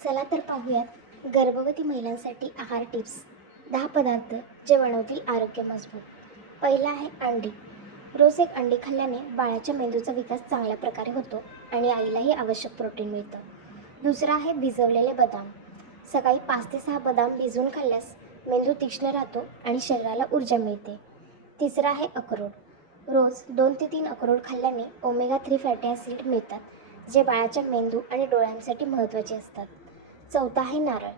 चला तर पाहूयात गर्भवती महिलांसाठी आहार टिप्स. 10 पदार्थ जे बनवतील आरोग्य मजबूत. पहिला आहे अंडी. रोज एक अंडी खाल्ल्याने बाळाच्या मेंदूचा विकास चांगल्या प्रकारे होतो आणि आईलाही आवश्यक प्रोटीन मिळतं. दुसरा आहे भिजवलेले बदाम. सकाळी 5 ते 6 बदाम भिजवून खाल्ल्यास मेंदू तीक्ष्ण राहतो आणि शरीराला ऊर्जा मिळते. तिसरा आहे अक्रोड. रोज 2 ते 3 अक्रोड खाल्ल्याने ओमेगा 3 फॅटी ॲसिड मिळतात, जे बाळाच्या मेंदू आणि डोळ्यांसाठी महत्त्वाचे असतात. चौथा आहे नारळ.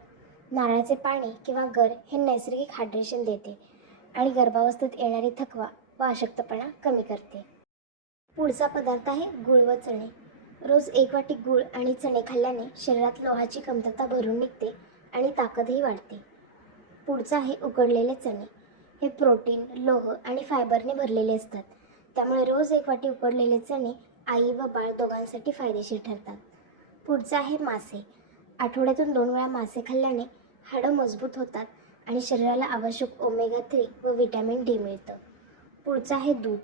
नारळाचे पाणी किंवा गर हे नैसर्गिक हायड्रेशन देते आणि गर्भावस्थेत येणारी थकवा व अशक्तपणा कमी करते. पुढचा पदार्थ आहे गूळ व चणे. रोज 1 वाटी गूळ आणि चणे खाल्ल्याने शरीरात लोहाची कमतरता भरून निघते आणि ताकदही वाढते. पुढचं आहे उकडलेले चणे. हे प्रोटीन, लोह आणि फायबरने भरलेले असतात. त्यामुळे रोज 1 वाटी उकडलेले चणे आई व बाळ दोघांसाठी फायदेशीर ठरतात. पुढचं आहे मासे. आठवड्यातून 2 वेळा मासे खाल्ल्याने हाडं मजबूत होतात आणि शरीराला आवश्यक ओमेगा 3 व व्हिटॅमिन डी मिळतं. पुढचं आहे दूध.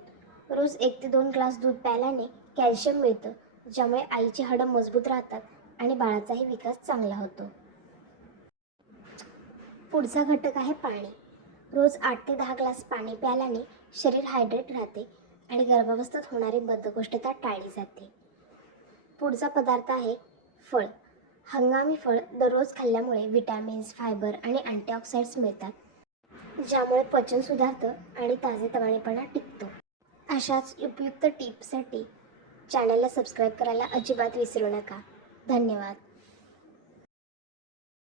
रोज 1 ते 2 ग्लास दूध प्यायल्याने कॅल्शियम मिळतं, ज्यामुळे आईची हाडं मजबूत राहतात आणि बाळाचाही विकास चांगला होतो. पुढचा घटक आहे पाणी. रोज 8 ते 10 ग्लास पाणी प्यायल्याने शरीर हायड्रेट राहते आणि गर्भावस्थेत होणारी बद्धकोष्ठता टाळली जाते. पुढचा पदार्थ आहे फळ. हंगामी फळ दररोज खाल्ल्यामुळे विटॅमिन्स, फायबर आणि अँटीऑक्सिडंट्स मिळतात, ज्यामुळे पचन सुधारतं आणि ताजेतवानेपणा टिकतो. अशाच उपयुक्त टिप्ससाठी चॅनलला सबस्क्राईब करायला अजिबात विसरू नका. धन्यवाद.